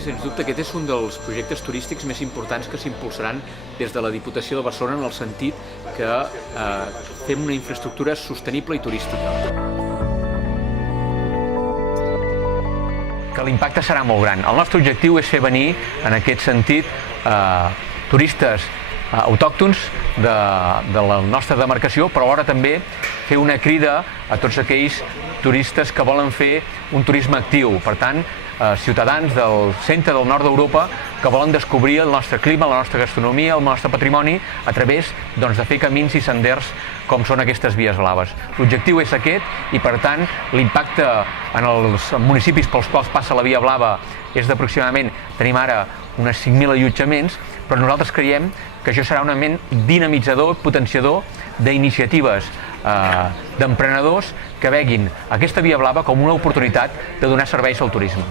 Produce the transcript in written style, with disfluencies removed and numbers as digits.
sens dubte, aquest és un dels projectes turístics més importants que s'impulsaran des de la Diputació de Barcelona en el sentit que fem una infraestructura sostenible i turística. Que l'impacte serà molt gran. El nostre objectiu és fer venir, en aquest sentit, turistes autòctons de la nostra demarcació, però alhora també fer una crida a tots aquells turistes que volen fer un turisme actiu. Per tant, ciutadans del centre del nord d'Europa que volen descobrir el nostre clima, la nostra gastronomia, el nostre patrimoni a través de fer camins i senders com són aquestes vies blaves. L'objectiu és aquest i, per tant, l'impacte en els municipis pels quals passa la via blava és d'aproximadament, tenim ara unes 5.000 allotjaments, però nosaltres creiem que això serà un element dinamitzador, potenciador d'iniciatives d'emprenedors que veguin aquesta via blava com una oportunitat de donar serveis al turisme.